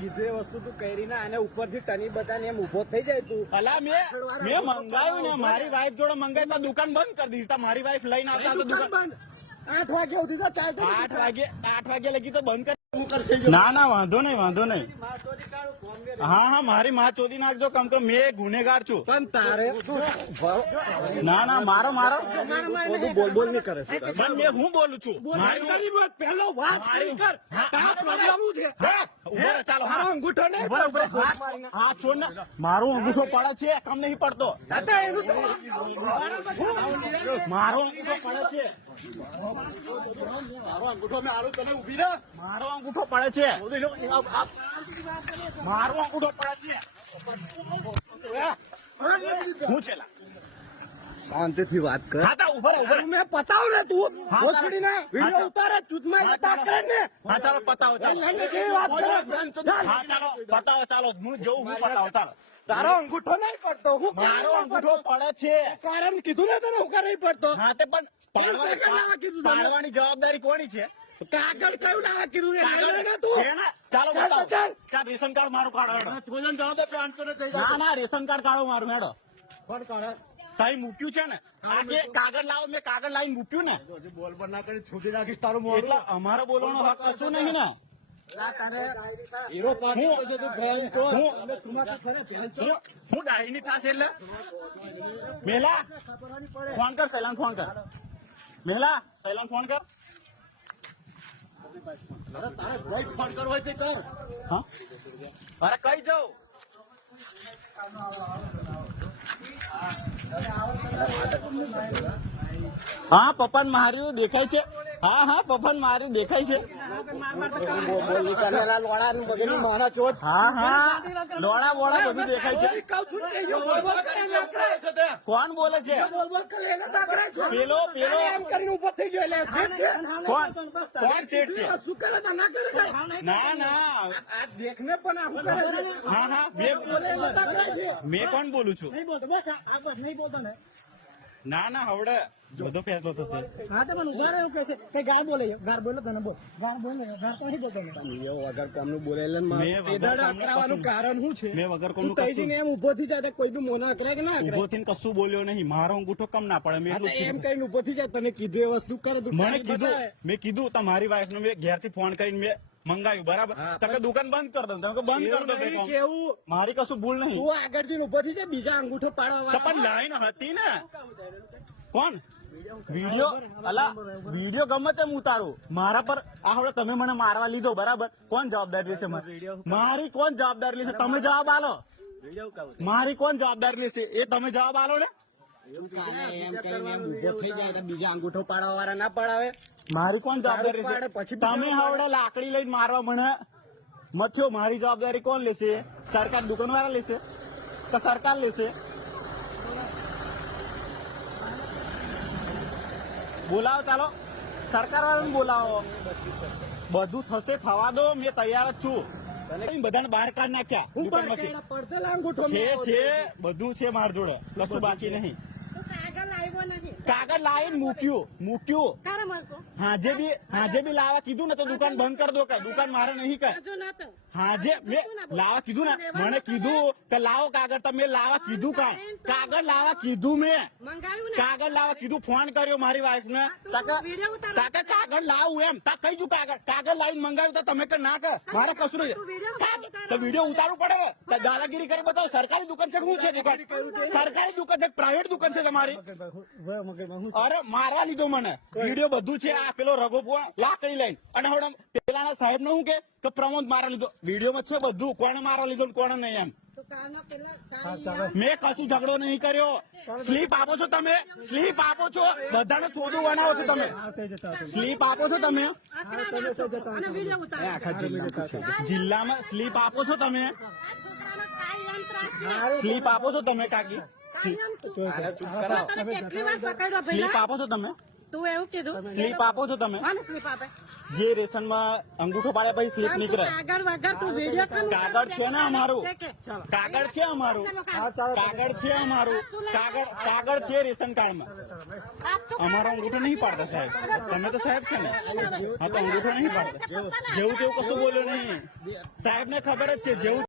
કીધું એ વસ્તુ તું કરી ના અને ઉપરથી ટની બતાને એમ ઊભો થઈ જાય તું. અલા મેં મેં મંગાવ્યું ને મારી વાઈફ જોડે મંગાવી તો દુકાન બંધ કરી દીધી. તો મારી વાઈફ લઈને આવતા તો દુકાન બંધ. આઠ વાગે સુધી તો ચાલતો આઠ વાગે આઠ વાગે લગી તો બંધ કરી ના ના વાંધો નહીં વાંધો નહીં. હા હા મારી માં ચોદી નાખજો કેમ કે મેં ગુનેગાર છું. પણ તારે ના ના મારો મારો. બોલ બોલ નહીં કરે પણ મેં હું બોલું છું? મારી પહેલો વાત કર હા, પ્રોબ્લેમ છે. હા, ઊભો રહે, ચાલો મારો અંગૂઠો પડે છે કામ નહીં પડતો. મારો અંગૂઠો પડે છે. મારો અંગૂઠો મેં આલું તને ઊભી રહે મારો અંગૂઠો પડે છે. મારો અંગૂઠો પડે છે. હું? છે શાંતિથી વાત કર. હા તા ઊભો રહે, મેં પતાવ ને તું. હા, ના હા, ઉતારે ચૂતમાં હા, જતા ને. હા ચાલો પતાવો ચાલો. લઈને જેવી વાત કરે. હા ચાલો. પતાવો ચાલો. હું જોઉં હું પતાવો ચાલો. તારો અંગૂઠો નહીં પડતો હું મારો અંગૂઠો પડે છે. કારણ કીધું ને તને હું નહીં પડતો. હા તે પણ. પાડવાની જવાબદારી કોની છે? કાગળ કયું ના કીધું? એ કાગળ? ને તું ચાલો રેશન કાર્ડ મારું કાઢો ને થઈ ના ના રેશન કાર્ડ કાઢો મારું મેડો કોણ કાઢે? તાઈ મૂક્યું છે ને? આજે કાગળ લાવો મેં કાગળ લાવીને મૂક્યું ને? બોલ બોલ ના કરી છૂટી નાખીશ તારું એટલે અમારો બોલવાનો હક કશું નહીં ને? હું- થશે એટલે? મેલા ફોન કર સૈલાન ફોન કર. મેલા સૈલાન ફોન કર. અરે કઈ જાઉં હા? પપ્પા માર્યું દેખાય છે? હા હા પફન મારું દેખાય છે. બોલ બોલની લોડા નું ચોટ હા હા લોડા બોડા બધું દેખાય છે. કોણ બોલે છે. પેલો પેલો. એમ કરીને ઊભો થઈ ગયો એટલે કોણ? કોણ શેઠ છે? શું કરે ના કરે ના ના. દેખને પણ આવું કરે છે? હા હા મેં કોણ બોલું છું? નહીં બોલતો બસ આ બસ નહીં બોલતો ને. ના ના હવડે. બધો ફેસલો થશે હા તો મને ઉધાર એવું કે છે. કે ગાર બોલે ગાર બોલે તને બોલ. ગાર બોલે ગાર તો નહીં બોલતો ને વગર કામનું બોલેલું મેં તે દાડે કામનું કારણ શું છે? મેં વગર કોમનું કશું જઈને એમ ઊભો થઈ જાય તો કોઈ બી મોના અકળાય કે ના અકળાય? ઊભો થઈને કશું બોલ્યો નહીં. મારો અંગૂઠો કમ ના પડે. મેં એટલું એમ. કઈને ઊભો થઈ જાય તને કીધું એ વસ્તુ કરે તું મને કીધું. મેં કીધું તમારી વાઈફ નો મેં ઘેરથી ફોન કરીને મેં મંગાવ્યું બરાબર? તમે દુકાન બંધ કરી દો તમે બંધ કરી દો કેવું? મારી કશું ભૂલ નહીં. તું આગળ જઈને ઊભો થઈ જાય બીજા અંગૂઠો પાડવા પણ લાઈન હતી ને. કોણ? વીડિયો? અલા વીડિયો ગમે તેમ ઉતારું. મારા પર આ હવે તમે મને મારવા લીધો બરાબર? કોણ જવાબદારી લેશે? મારી કોણ જવાબદારી લેશે? તમે જવાબ આલો. મારી કોણ જવાબદારી લેશે? એ તમે જવાબ આલો ને. એમ કરીને એમ ઊભો થઈ જાય તો બીજા અંગૂઠો પાડવા વાળા ના પડાવે. મારી કોણ જવાબદારી પાડે પછી તમે બીજા લાકડી લઈને મારવા મને મથ્યો. મારી જવાબદારી કોણ લેશે? સરકાર દુકાન વાળા લેશે? કે સરકાર લેશે? બોલાવો ચાલો. સરકાર વાળાને બોલાવો. બધું થશે થવા દો મેં તૈયાર જ છું. બધાને બહાર કાઢ નાખ્યા. અંગૂઠો છે છે. બધું છે માર જોડે. કશું બાકી નહીં તો કાગળ આવ્યો નથી કાગળ લાવીને મૂક્યું મૂક્યું. હાજે બી હાજે બી લાવા કીધું ને તો દુકાન બંધ કરી દો કઈ. દુકાન મારે નહીં કઈ. હાજે મેં લાવા કીધું ને મને કીધું કે લાવો કાગળ તમે લાવા કીધું કાંઈ. કાગળ લાવા કીધું મેં. કાગળ લાવા કીધું ફોન કર્યો મારી વાઈફ ને. કાકા કાગળ લાવું એમ. તા કઈ જુ કાગળ? કાગળ લાવીને મંગાવ્યું તો તમે કે ના કર. મારે કશું નહીં. તો વીડિયો ઉતારવું પડે ને. દાદાગીરી કરી બતાવો. સરકારી દુકાન છે શું છે દુકાન? સરકારી દુકાન છે પ્રાઇવેટ દુકાન છે તમારી? અરે મારા લીધો મને. વીડિયો બધું છે. આ પેલો રઘો લાકડી લઈને. અને હવે પેલાના સાહેબ ને શું કે? પ્રમોદ મારા લીધો. વિડીયોમાં છે બધું. કોણ મારા લીધો કોણ નહીં એમ. મેં કશું ઝઘડો નહીં કર્યો. સ્લીપ આપો છો તમે. સ્લીપ આપો છો. બધાને થોડું બનાવો છો તમે. સ્લીપ આપો છો તમે. આખા જિલ્લામાં જિલ્લામાં સ્લીપ આપો છો તમે. સ્લીપ આપો છો તમે કાકી. સ્લીપ. આપો છો તમે. તું એવું કીધું. સ્લીપ આપો છો તમે. સ્લીપ આપે? જે રેશનમાં અંગૂઠો પાડ્યા પછી સ્લીપ નીકળે. કાગળ છે ને અમારું. કાગળ છે અમારું? કાગળ? છે અમારું. કાગળ કાગળ છે રેશન કાર્ડમાં. અમારો અંગૂઠો નહીં પાડતા સાહેબ. તમે તો સાહેબ છે ને? હા તો અંગૂઠો નહીં પાડતા. જેવું તેવું કશું બોલ્યો નહીં. સાહેબ ને ખબર જ છે જેવું